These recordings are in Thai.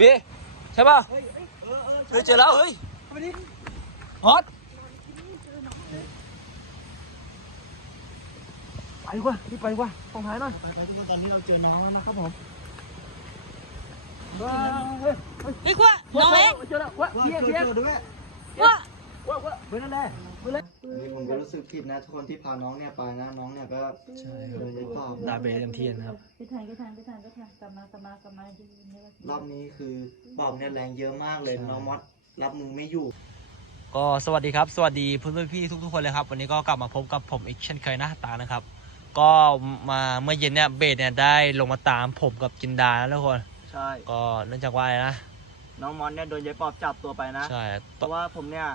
บีใช่ป่ะเฮ้ยเฮ้ยเออเออเฮ้ยเจอแล้วเฮ้ยทำไมนี่ฮอตไปดีกว่ารีบไปดีกว่าส่งท้ายหน่อยไปไปทุกคนตอนนี้เราเจอน้องแล้วนะครับผมว้าเฮ้ยเฮ้ยเฮ้ยกว่าน้องเอ็กเจอแล้วว้าเพี้ยเพี้ยด้วยว่าว้าว้าเบอร์นั่นแหละเบอร์เลย นี่ผมก็รู้สึกผิดนะทุกคนที่พาน้องเนี่ยไปนะน้องเนี่ยก็ใช่โดนยายปอบดาเบเต็มที่นะครับ ไปทานไปทานไปทานไปทานกลับมากลับมากลับมาดีเลย รอบนี้คือปอบเนี่ยแรงเยอะมากเลยน้องมอสรับมือไม่อยู่ ก็สวัสดีครับ สวัสดีเพื่อนๆพี่ๆทุกๆคนเลยครับ วันนี้ก็กลับมาพบกับผมอีกเช่นเคยนะตานะครับ ก็มาเมื่อเย็นเนี่ยเบสเนี่ยได้ลงมาตามผมกับจินดาแล้วทุกคนใช่ ก็เนื่องจากว่าอะไรนะน้องมอนเนี่ยโดนยายปอบจับตัวไปนะ ใช่เพราะว่าผมเนี่ย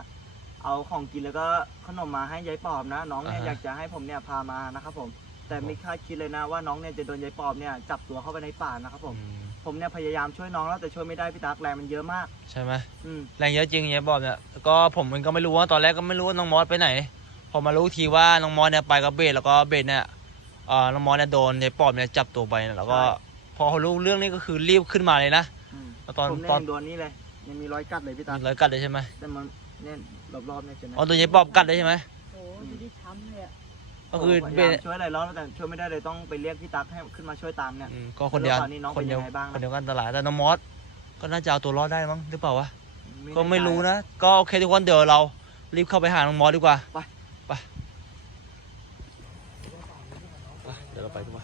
เอาของกินแล้วก็ขนมมาให้ยายปอบนะ น้องเนี่ยอ่าฮะ อยากจะให้ผมเนี่ยพามานะครับผม แต่ไม่คาดคิดเลยนะว่าน้องเนี่ยจะโดนยายปอบเนี่ยจับตัวเข้าไปในป่านะครับผม อืมผมเนี่ยพยายามช่วยน้องแล้วแต่ช่วยไม่ได้พี่ตักแรงมันเยอะมาก ใช่ไหมอืม แรงเยอะจริงเนี่ยบอกเนี่ยก็ผมมันก็ไม่รู้ว่าตอนแรกก็ไม่รู้ว่าน้องมอสไปไหนพอมารู้ทีว่าน้องมอสเนี่ยไปกับเบสแล้วก็เบสเนี่ยเอ่อน้องมอสเนี่ยโดนในปอบเนี่ยจับตัวไปนะแล้วก็พอเขารู้เรื่องนี้ก็คือรีบขึ้นมาเลยนะ อืมแล้วตอนผมเนี่ยตอน ยังโดนนี่เลย ยังมีรอยกัดเลยพี่ตักเลยกัดเลยใช่ไหมแต่มันเนี่ย รอบๆเนี่ยเจ็บนะอ๋อตัวใหญ่ปอบกัดเลยใช่ไหมโอ้ดูดิช้ำเลยอะก็คือพเบยายาสมช่วยอะไรแล้วแต่ช่วยไม่ได้เลยต้องไปเรียกพี่ตักให้ขึ้นมาช่วยตามเนี่ย อืมก็คนเดียวแล้วตอนนี้น้องคนเดียวเป็นยังไงบ้างนะคนเดียวกันอันตรายแต่น้องมอสก็น่าจะเอาตัวรอดได้มั้งหรือเปล่าวะก็ไม่แน่ใจรู้นะ ก็โอเคทุกคนเดี๋ยวเรารีบเข้าไปหาน้องมอสดีกว่า ไปไปไปเดี๋ยวเราไปดีกว่า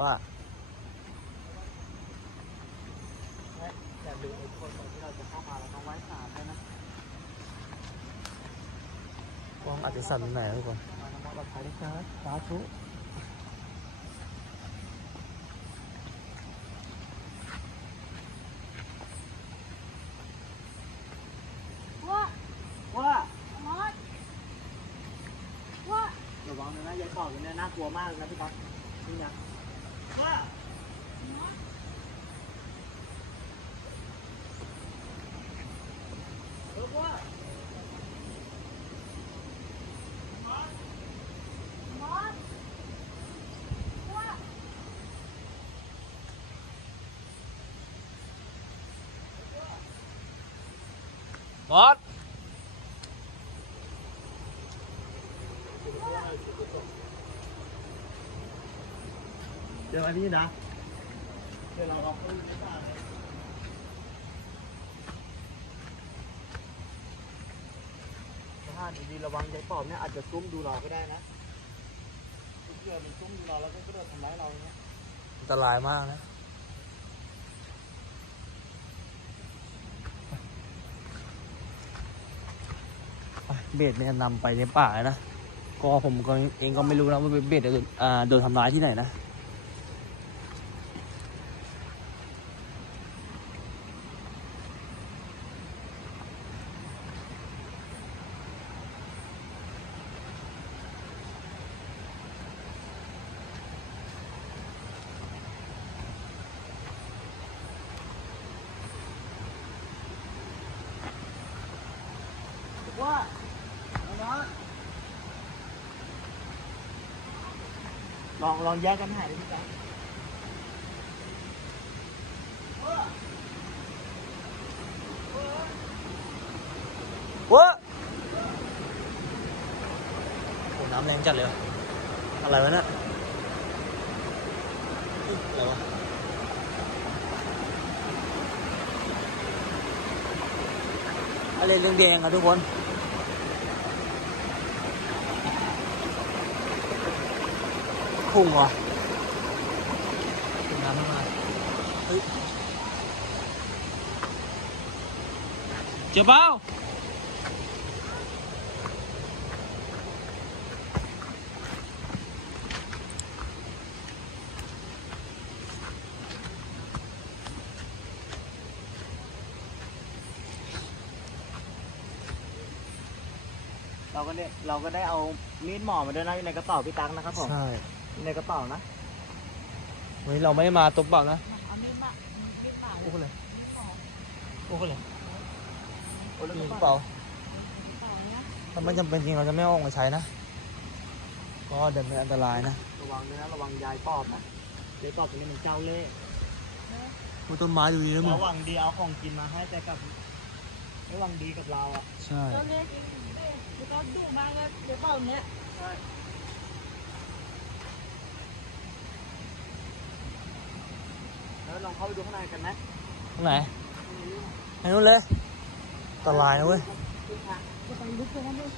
ว่าอย่าลืมไอ้คนที่เราจะเข้ามาเราต้องไหว้ศาลด้วยนะกล้องอาจจะสั่นหน่อยนะทุกคนมาน้ำมันเราใช้ได้ครับสาธุว่าว่ามอสว่าระวังนะยายปอบเนี่ยน่ากลัวมากเลยนะพี่ตั๊กนี่นะ ว่าเออว่า มอสว่า มอส เดี๋ยวอันนี้นะเดี๋ยวเราลองพูดดีกว่าเลยถ้าดีๆระวังยายปอบเนี่ยอาจจะซุ่มดูเราก็ได้นะเพื่อมันซุ่มดูเราแล้วก็กระโดดทำร้ายเราเนี่ยอันตรายมากนะไปเบสเนี่ยนำไปในป่านะ ก็ผมก็เองก็ไม่รู้นะว่าเบสจะโดนอ่าโดนทำร้ายที่ไหนนะ ลองลองแยกกันหายดิพี่จ๊ะเว้ยโอ้น้ำแรงจัดเลยว่ะอะไรวะเนี่ยอุ๊ยอะไรวะอะไรเรื่องแดงๆอะทุกคน พุ่งว่ะพุ่งน้ำไม่มาเฮ้ยเจ้าเบ้าเราก็เนี่ยเราก็ได้เอามีดหมอมาด้วยนะอยู่ในกระเป๋าพี่ตังนะครับผม ใช่อยู่ ในกระเป๋านะวันนี้เราไม่ได้มาตบเปล่านะเอามีดมามีดมาโอ้โหเลยโอ้โหเลยโอ้มีแล้วกกระระเป๋าเป๋าเปล่าเนี่ยถ้าไม่จำเป็นจริงเราจะไม่เอาออกมาใช้นะเพราะว่าเดินเป็นอันตรายนะระวังด้วยนะระวังยายปอบนะยายปอบตัวนี้มันเจ้าเล่ห์ว่าต้นไม้ดูดีนะมึงระวังดีเอาของกินมาให้แต่กับระวังดีกับเราอะใช่ตัวเล็กแล้วก็ดุมากเลยเดี๋ยวเปล่าเนี้ย แล้วลองเข้าไปดูข้างในกันไหมตรงไหนไปนู้นเลยอันตรายนะเว้ยจะไปลึกตรงนั้นด้วย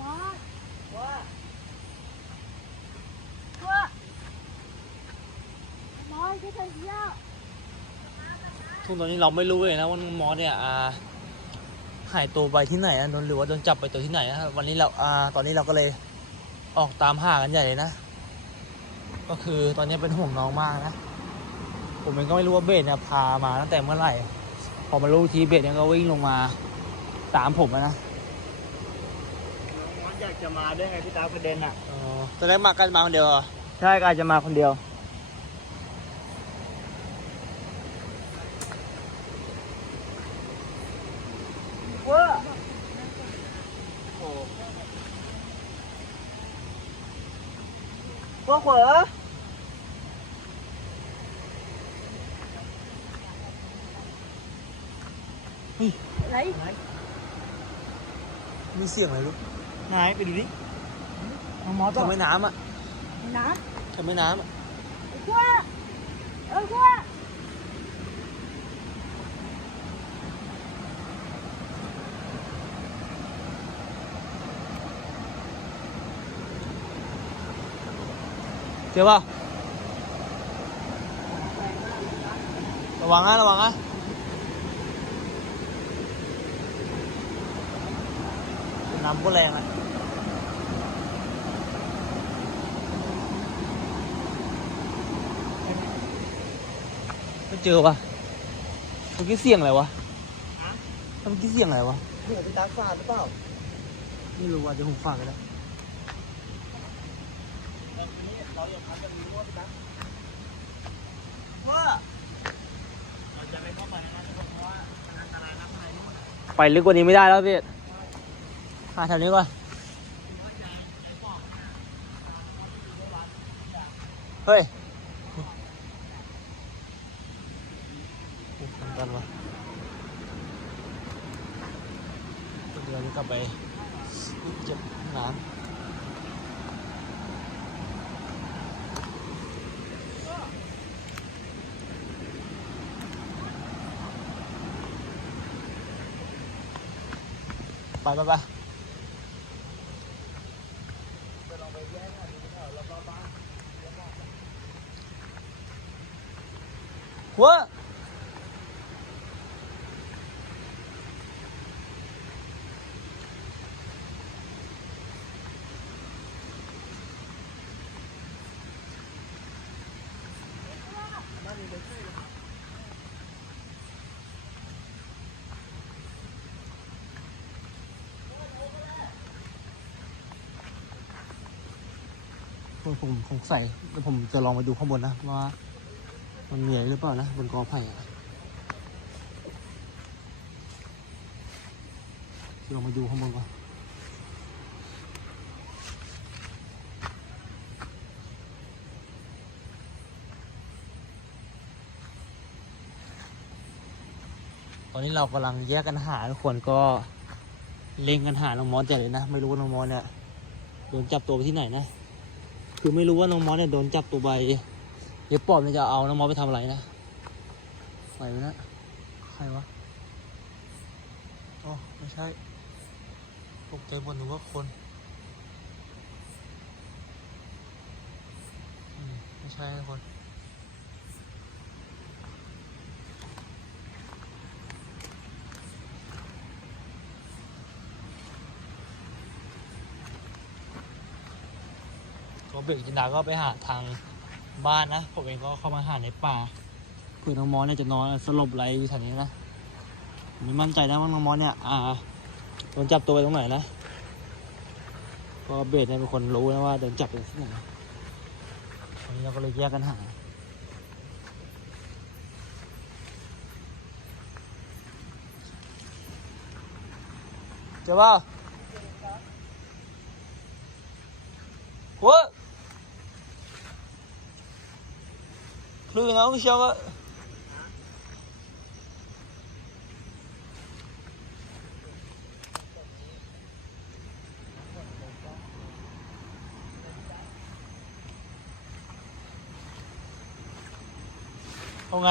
มอสว่าว่ามอสที่เธอเที่ยวทุกตอนนี้เราไม่รู้เลยนะว่าน้องมอสเนี่ยอ่า หายตัวไปที่ไหนนะโดนหรือว่าโดนจับไปตัวที่ไหนนะวันนี้เราอ่าตอนนี้เราก็เลยออกตามหากันใหญ่เลยนะ ก็คือตอนนี้เป็นห่วงน้องมากนะ ผมเองก็ไม่รู้ว่าเบสเนี่ยพามาตั้งแต่เมื่อไหร่ พอมารู้ทีเบสเนี่ยก็วิ่งลงมาตามผมอะนะน้องมอสอยากจะมาด้วยไงพี่ตาประเด็นอะอ๋อจะได้มากันมาคนเดียวเหรอ ใช่ก็อาจจะมาคนเดียวว้ ว้าขวาอะไรมีเสียงอะไรลูกไหนไปดูดิน้องมอสแถวแม่น้ำอะน้แถวแม่น้ำอะำขั้วเออขั้ว เจอเปล่าระวังนะระวังนะน้ำก็แรงอะไม่เจอวะเมื่อกี้เสียงอะไรวะเมื่อกี้เสียงอะไรวะหัวพี่ตาฝาดหรือเปล่า ไม่รู้ว่าจะหูฟังกันแล้ว เราอย่าทำแบบนี้ว่าพี่ตาว่าเราจะไม่เข้าไปนะทุกคนเพราะว่าอันตรายนะภายในนู่นไปลึกกว่านี้ไม่ได้แล้วพี่หาแถวนี้ก่อนเฮ้ยทำกันวะเดี๋ยวกลับไปเจ็บน้ำ ปไป ผมผมสงสัยเดี๋ยวผมจะลองไปดูข้างบนนะว่า มันเหนื่อยหรือเปล่านะบนกอไผ่อะลองไปดูข้างบนก่อนตอนนี้เรากำลังแยกกันหาทุกคนก็เล็งกันหาน้องมอสใจเลยนะ ไม่รู้ว่าน้องมอสเนี่ยโดนจับตัวไปที่ไหนนะ คือไม่รู้ว่าน้องมอสเนี่ยโดนจับตัวไปเดี๋ยวปอบเนี่ยจะเอาน้องมอสไปทำอะไรนะใครวะนะ ใครวะอ๋อไม่ใช่ตกใจบนนึกว่าคนอืมไม่ใช่นะคน ก็เบรกจินดาก็ไปหาทางบ้านนะ ผมเองก็เข้ามาหาในป่าเพื่อน้องมอสเนี่ยจะนอนสลบไหลอยู่แถวนี้นะผมไม่มั่นใจนะว่าน้องมอสเนี่ยอ่าโดนจับตัวไปตรงไหนนะก็เบสเนี่ยเป็นคนรู้นะว่าโดนจับไปที่ไหนวันนี้เราก็เลยแยกกันหาเจ้าบ่าวหั วคลื่นเอาเชียวอะเอา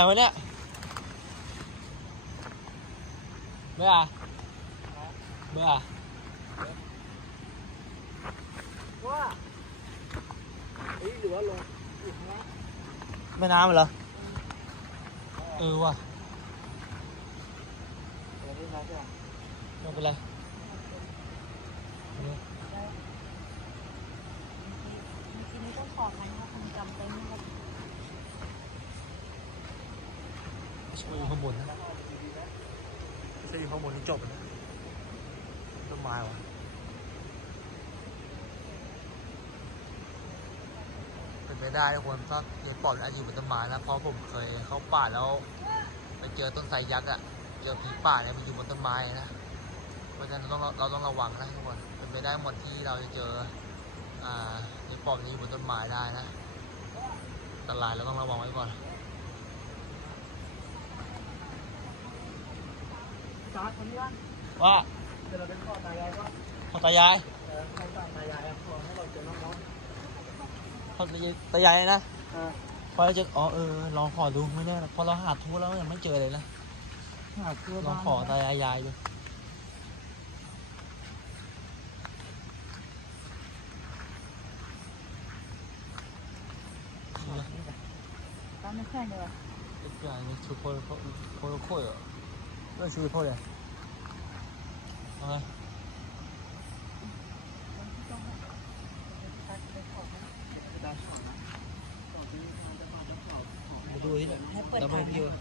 แม่น้ำเหรอ เออว่ะไม่เป็นไรเมื่อกี้นี้ต้องขอมันว่าคุณจำเป็นว่าช่วยอยู่ข้างบนนะช่วยอยู่ข้างบนนี่จบนะต้นไม้ว่ะ เป็นไปได้ทุกคนถ้ายายปอบอาจจะอยู่บนต้นไม้นะเพราะผมเคยเข้าป่าแล้วไปเจอต้นไทรยักษ์อะเจอผีป่าเนี่ยมันอยู่บนต้นไม้นะเพราะฉะนั้นเราต้องเราต้องระวังนะทุกคนเป็นไปได้หมดที่เราจะเจออ่ายายปอบนี้อยู่บนต้นไม้ได้นะอันตรายเราต้องระวังไว้ก่อนจอร์ดคนนี้บ้างว่าเดี๋ยวเราไปขอตายายก็พอตายายเออใครสั่งตายายอะขอให้เราเจอน้อง พอตายายนะ ๆเออ พอเราจะอ๋อเออลองขอดูไม่แน่นะพอเราหาทั่วแล้วยังไม่เจอเลยนะ หาเสื้อ ลอง บ้าน ขอตายายยายดู ตอนนั้นแค่เดียว 一个人出破破破了破了，那出破了。啊，我 ดูที่แล้วไม่เยอะ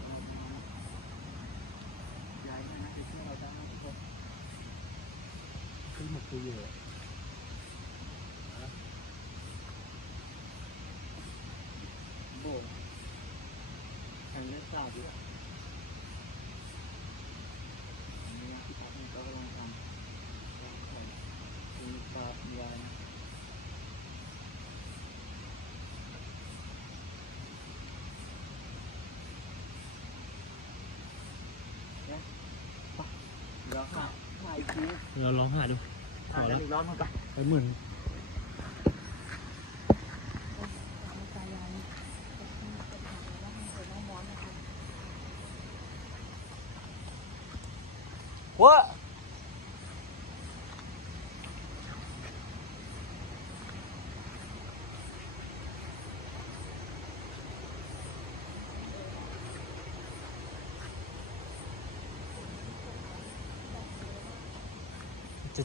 คือเราได้นะทุกคนคือหมกคือเยอะ โบกทางเลือกกล่าวดีกว่าอันนี้ที่พักนี่ก็กำลังทำร้านไข่มีปลามีอะไรนะเนี่ยไป เดี๋ยวหาหาอีกทีเราลองหาดูหากันอีกรอบหนึงก่อนไปเหมือนตายายจะขึ้นไปถามว่าให้เป็นน้องมอนนะคะว้า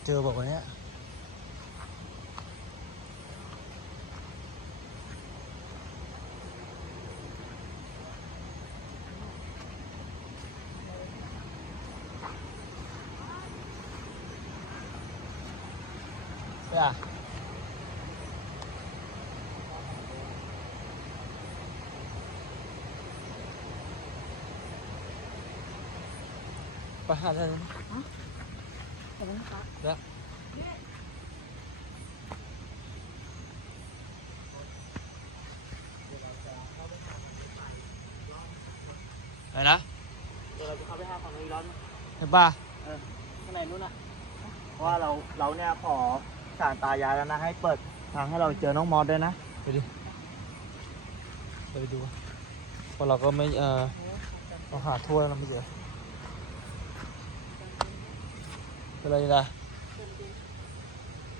เจอบอกว่าเนี้ยไปอะไปหาอะไรนะขอบคุณครับ แล้วไปนะ เดี๋ยวเราจะเข้าไปหาฝั่งนู้นอีกรอบนึง เห็นป่ะข้างในนู้นน่ะเพราะว่าเราเราเนี่ยขอสารตายายแล้วนะ ให้เปิดทางให้เราเจอน้องมอสด้วยนะไปดิไปดูเพราะเราก็ไม่เออเราหาทั่วแล้วเราไม่เจอเป็นไรล่ะ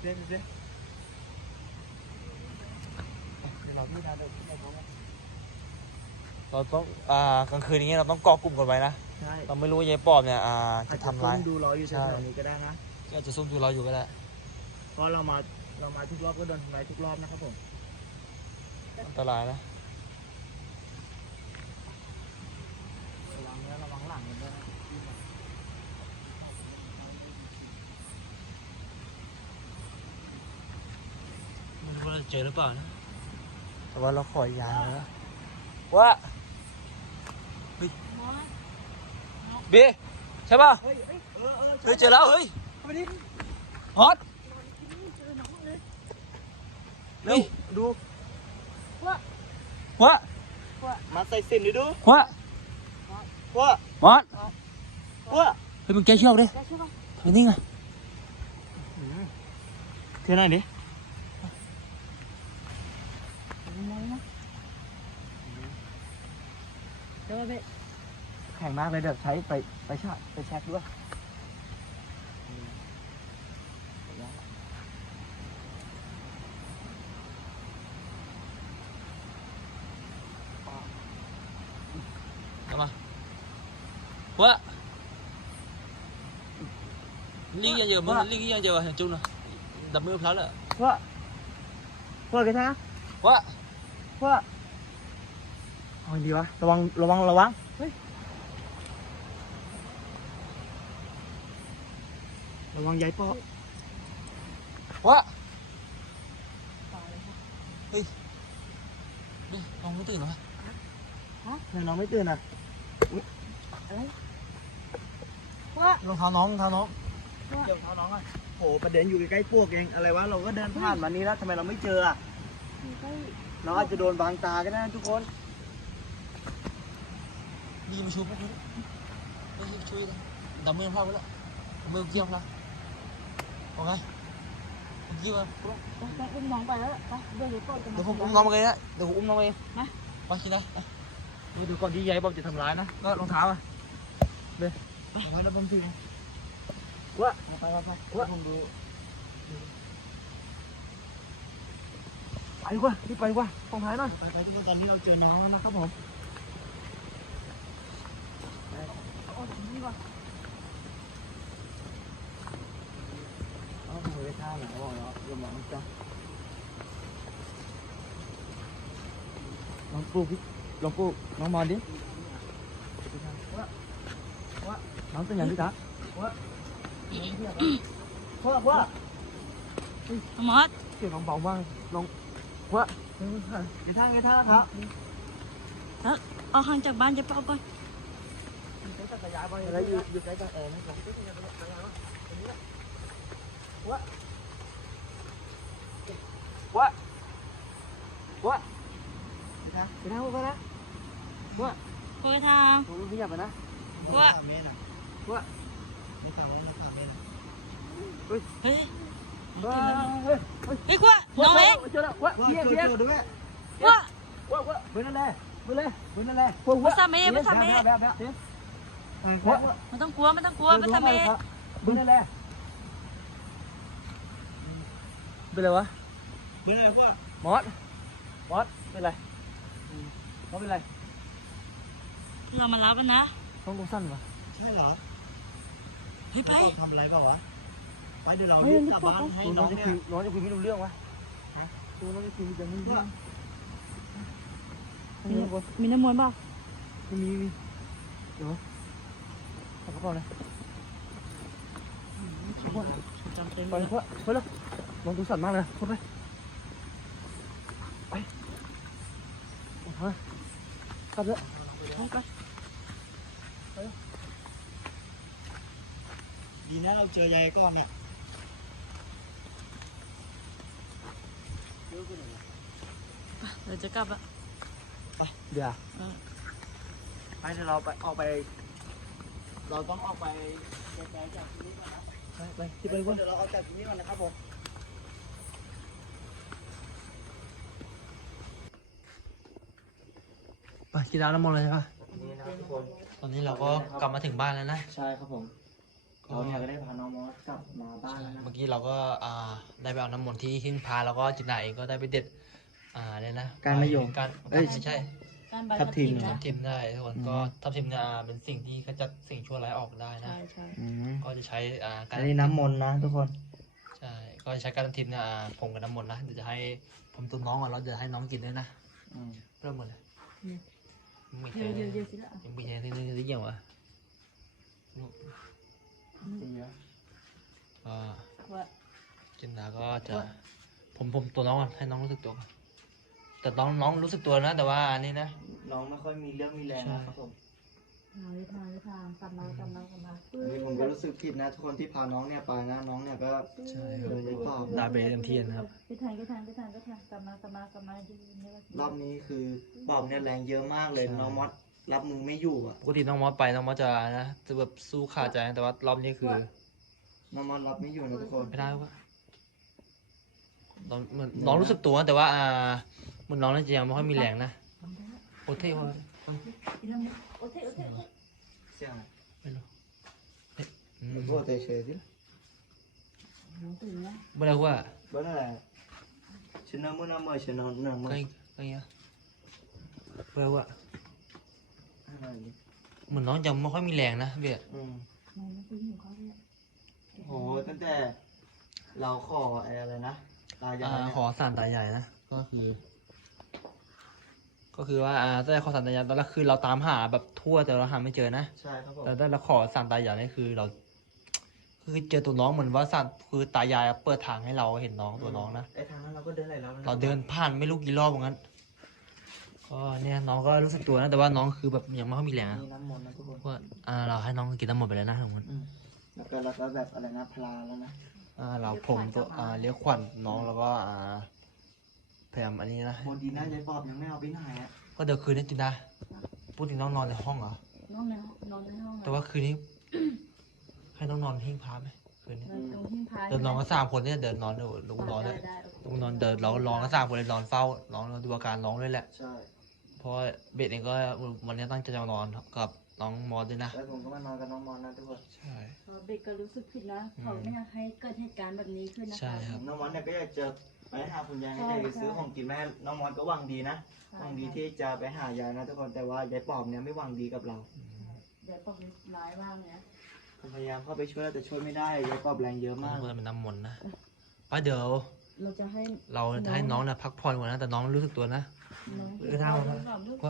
เดี๋ยวเดี๋ยวเดี๋ยวเราพี่นะเดี๋ยวพี่นะเขาว่าเราต้องอ่ากลางคืนอย่างเงี้ยเราต้องเกาะกลุ่มกันไว้นะ ใช่เราไม่รู้ว่ายายปอบเนี่ยอ่าอาจะจจะทำร้ายซุ่มดูเราอยู่แถวๆนี้ก็ได้นะอาจจะซุ่มดูเราอยู่ก็ได้เพราะเรามาเรามาทุกรอบก็โดนทำร้ายทุกรอบนะครับผม อันตรายนะ ระวังเนื้อระวังหลังกันด้วยนะไม่รู้ว่าเราจะเจอหรือเปล่านะถ้าแต่ว่าเราขอยาแล้วว่า มอส เบีใช่ป่ะเฮ้ยเฮ้ยเออเออเฮ้ยเจอแล้วเฮ้ยเข้าไปดิฮอตเจอน้องเลยเร็วดูว่ามาใส่สินดิดูว่าว่าฮอตว่าเฮ้ยมึงแกะเชือกดิได้ใช่ปะเฮ้ยนี่ไงเท่าไหร่ดิยังไงนะเดี๋ยวไป แข็งมากเลยเดี๋ยวใช้ไปไปชาไปแช็คด้วยเอามาว่าลิงยังเยอะมั้งลิงยังเยอะเห็นจุ๊บนะดับมือพลัดเลยว่าว่ากันนะว่าว่าเอาไงดีวะระวังระวังระวังเฮ้ย ระวังยายปอว่าตายเลยค่ะนี่น้องไม่ตื่นเหรอทำไมน้องไม่ตื่นอะว่ารองเท้าน้องรองเท้าน้องเดี๋ยวเท้าน้องอะโหประเด็นอยู่ใกล้ๆพวกเองอะไรวะเราก็เดินผ่านมานี้แล้วทำไมเราไม่เจออะอยู่ใกล้น้องอาจจะโดนบางตาก็ได้นะทุกคนดีมาชูพวกนี้ไม่ใช่ช่วยเลยดับมือพลาดไปแล้วมือเกี่ยวพลาด โอเคเมื่อกี้ว่าต้องต้องอุ้มน้องไปแล้วไปเดี๋ยวเดี๋ยวก่อนจะเดี๋ยวผมมาอุ้มน้องมาเองนะเดี๋ยวผมอุ้มน้องมาเองมาไปคิดได้ดูก่อนที่ยายบอกจะทำร้ายนะก็รองเท้าอะเอาไว้แล้วผมถึงว่าไปไปไปว่าผมดูไปดีกว่ารีบไปดีกว่าตรงท้ายหน่อยไปไปทุกคนตอนนี้เราเจอน้องแล้วนะครับผม เอาถึงนี่ก่อน เอา ผมไปท่าหน่อยเขาบอกเนาะอย่ามองจ้ะลองปลูกพี่ลองปลูกน้องมอนดิว่า กี่ท่ากี่ท่าว่านะว่าโอ้ยทางผมขยับไปนะว่าเมตรว่าไม่ต่างว่าไม่ต่างเมตรเฮ้ยว้าเฮ้ยเฮ้ยขวดน้องเล็กเจอแล้วว่าเพี้ยเพี้ยด้วยว่าว่าว่าเบอร์นั่นแหละเบอร์เลยเบอร์นั่นแหละว่าภาษาเมย์ภาษาเมย์แบบแบบว่าไม่ต้องกลัวไม่ต้องกลัวภาษาเมย์เบอร์นั่นแหละเป็นไรวะเบอร์อะไรพวกมอสมอสเป็นไร มอสเป็นไร เรามารับมันนะต้องตรงสั้นวะใช่เหรอเฮ้ยไปทำอะไรเปล่าวะ ไปเดี๋ยวเราเฮ้ยกลับบ้านให้ตัวน้น้อองงจะเนี่ยคุยน้องจะคุยไม่รู้เรื่องวะฮะตัวน้องจะคุยจะไม่รู้เรื่องมีมีน้ำมันต์เปล่าไม่มีมีเดี๋ยวเอากระเป๋าเลยจำเต็มไปเพื่อเพื่อแล้วลองดูสั่นมากเลยเข้าไปไปเอาเถอะ กลับเลยไปก่อนดีนะเราเจอยายก่อนน่ะเดี๋ยวจะกลับละเดี๋ยวไปเดี๋ยวเราไปออกไป เราต้องออกไปไกลๆจากที่นี่ก่อนนะไปไปที่ไปดีกว่าเดี๋ยวเราออกจากที่นี่ก่อนนะครับผม ไป กินน้ำน้ำมันต์เลยใช่ปะนี่นะครับทุกคน ตอนนี้เราก็กลับมาถึงบ้านแล้วนะ ใช่ครับผมเราเนี่ยก็ได้พาน้องมอสกลับมาบ้านแล้วนะเมื่อกี้เราก็อ่าได้ไปเอาน้ำมนต์ที่หิ้งพาแล้วก็จินดาเองก็ได้ไปเด็ดอ่าเลยนะการมะยมการเอ้ย ไม่ใช่การใบทับทิมนะทับทิมได้ทุกคนอืมก็ทับทิมเนี่ยอ่าเป็นสิ่งที่ขจัดสิ่งชั่วร้ายออกได้นะ ใช่ใช่อืมก็จะใช้อ่าการ อันนี้น้ำมนต์นะทุกคน ใช่ ก็จะใช้การทับทิมเนี่ยอ่าผงกับน้ำมนต์นะ เดี๋ยวจะให้ผมตุ้มน้องก่อนแล้วจะให้น้องกินด้วยนะ อืมเริ่มหมดเลย มีเดี๋ยวเดี๋ยวเดี๋ยวสิละยังมีอะไรที่นี่ที่เกี่ยวอะดีอะก็ว่าจินดาก็จะ ผมผมตัวน้องก่อนให้น้องรู้สึกตัวก่อนแต่แต่น้องน้องรู้สึกตัวนะ แต่ว่าอันนี้นะ น้องไม่ค่อยมีเรื่องมีแรงนะครับผม หาทางทางกลับมากลับมากลับมาอันนี้ผมก็รู้สึกผิดนะทุกคนที่พาน้องเนี่ยไปนะน้องเนี่ยก็ใช่โดนยายปอบดาเบเต็มที่นะครับไปทางไปทางไปทางไปทางกลับมากลับมากลับมายืนเนี่ยรอบนี้คือปอบเนี่ยแรงเยอะมากเลย น้องมอสรับมือไม่อยู่อะ ปกติน้องมอสไปน้องมอสจะนะจะแบบสู้ขาดใจนะแต่ว่ารอบนี้คือน้องมอสรับไม่อยู่นะทุกคนไม่ได้วะน้องเหมือนน้องรู้สึกตัวนะแต่ว่าอ่าเหมือนน้องน่าจะยังไม่ค่อยมีแรงนะโอเท่วะ อีนั่นโอเคโอเคเสียงไม่รู้เอ๊ะอืมมันโทษเตะเฉยสิน้องตื่นแล้วไม่รู้ว่าบ้านอะไรฉันน้ำมือน้ำมือฉันนอนน้ำมือก็ก็เงี้ยไม่รู้ว่าอะไรนี่เหมือนน้องยังไม่ค่อยมีแรงนะเบียร์อืมน้องตื่นอยู่เขาเนี่ยโหตั้งแต่เราขอไอ้อะไรนะตายาอ่ายเนี่ยขอสารตายายนะ ก็คือ ก็คือว่าอ่าตั้งแต่ขอสารตายายตอนแรกคือเราตามหาแบบทั่วแต่เราหาไม่เจอนะใช่ครับผมแต่ได้เราขอสารตายายนี่คือเรา คือเจอตัวน้องเหมือนว่าสารคือตายายเปิดทางให้เราเห็นน้องตัวน้องนะไอ้ทางนั้นเราก็เดินไหลแล้วะเราเดินผ่านไม่รู้กี่รอบเหมือนกันก็เนี่ยน้องก็รู้สึกตัวนะแต่ว่าน้องคือแบบยังไม่ค่อยมีแรงนะมีน้ำมนต์นะทุกคนเพราะว่าอ่าเราให้น้องกินน้ำหมดไปแล้วนะทุกคนอืมแล้วก็เราก็แบบอะไรนะพลาแล้วนะอ่าเราผมตัวอ่าเลี้ยงขวัญน้องแล้วก็อ่าพ ยายามอันนี้นะโมดีนะยายปอบยังไม่เอาไปไหนอะก็เดี๋ยวคืนนี้จินดาพูดถึงน้องนอนในห้องเหรอน้องในนอนในห้องแต่ว่าคืนนี้ ให้น้องนอนหิ้งพระไหมคืนนี้ ตรงหิ้งพายเดินนอนกันสามคนเนี่ยเดินนอนเดี๋ยวลุงนอนเลยลุงนอนเดินเราก็ร้องกันสามคนเลยนอนเฝ้าน้องเราดูอาการน้องด้วยแหละ ใช่ เพราะว่าเบสเองก็วันนี้ตั้งใจจะมานอนกับน้องมอสด้วยนะแล้วผมก็มานอนกับน้องมอนนะทุกคน ใช่เบกก็รู้สึกผิดนะเขาไม่อยากให้เกิดเหตุการณ์แบบนี้ขึ้นนะคะใช่ครับน้องมอนเนี่ยก็อยากจะ ไปหาคุณยายให้ได้ไปซื้อของกินแม่น้องมอนก็หวังดีนะหวังดีที่จะไปหายายนะทุกคนแต่ว่ายายปอบเนี่ยไม่หวังดีกับเราเดี๋ยวตกร้ายมากเลยนะพยายามเข้าไปช่วยแต่ช่วยไม่ได้ยายปอบแรงเยอะมามากก็เป็นน้ำมนต์นะป้าเดี๋ยวเราจะให้เราจะให้น้องนะพักผ่อนก่อนนะแต่น้องรู้สึกตัวนะน้องเออเท่านะก็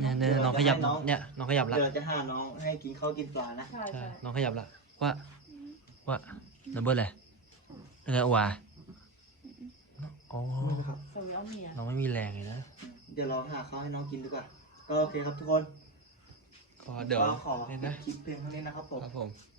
เนี่ยเนี่ยน้องขยับเนี่ยน้องขยับละเดี๋ยวจะหาน้องให้กินข้าวกินปลานะใช่ใช่ใช่น้องขยับละว่าว่านัมเบอร์อะไรยังไงวะ อ๋อสวีเอาเมียน้องไม่มีแรงเลยนะ เดี๋ยวเราหาข้าวให้น้องกินดีกว่า ก็โอเคครับทุกคนก็เดี๋ยวก็ขอนี่นะคลิปเพลงเท่านี้นะครับผม ครับผมก